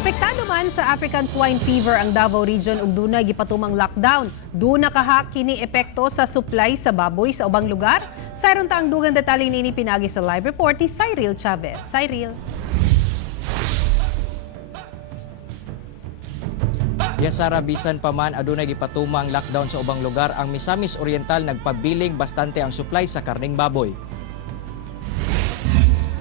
Apektado man sa African swine fever ang Davao Region ug dunay gipatumang lockdown. Duna kaha kini epekto sa supply sa baboy sa ubang lugar. Sayron ta ang dugang detalye nini pinagi sa live report ni Cyril Chavez. Cyril. Sara, bisan pa man adunay gipatumang lockdown sa ubang lugar, ang Misamis Oriental nagpabiling bastante ang supply sa karning baboy.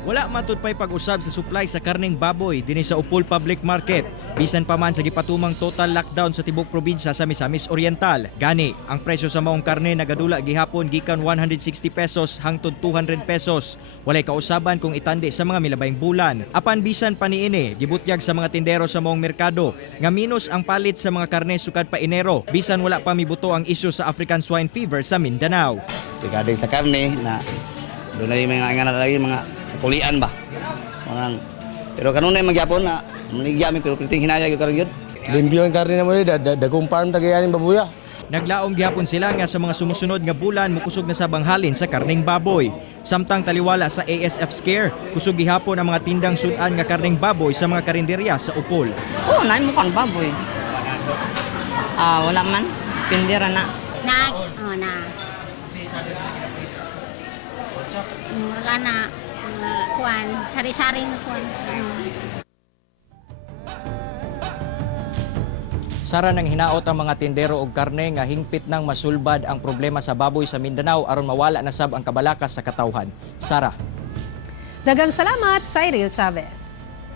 Wala matud pay pag-usab sa supply sa karning baboy dinhi sa Upol Public Market. Bisan pa man sa gipatumang total lockdown sa tibok probinsya sa Misamis Oriental. Gani, ang presyo sa maong karne nagadula gihapon gikan 160 pesos hangtod 200 pesos. Walay kausaban kung itandi sa mga milabayng bulan. Apan bisan pa niini, gibutyag sa mga tindero sa maong merkado nga minus ang palit sa mga karne sukad pa Enero bisan wala pa mibuto ang isyu sa African swine fever sa Mindanao. Regarding sa karne na doon na yung mga lagi mga kakulian ba. Pero kanunay magyapon na maligya mi pero priting hinaya gyud karon gyud. Limpyo ang karne na mo dagong farm tagayanin babuya. Naglaom gihapon sila nga sa mga sumusunod nga bulan mukusog na sa banghalin sa karning baboy. Samtang taliwala sa ASF scare, kusog gihapon ang mga tindang sudan nga karning baboy sa mga karinderya sa Upol. Oo, naay mo kang baboy. Wala man, pindira na. Wala na, kuwan, sari-sari na kuwan. Sara nang hinaot ang mga tindero og karne nga hingpit nang masulbad ang problema sa baboy sa Mindanao aron mawala na sab ang kabalakas sa katawhan. Sara. Daghang salamat, Cyril Chavez.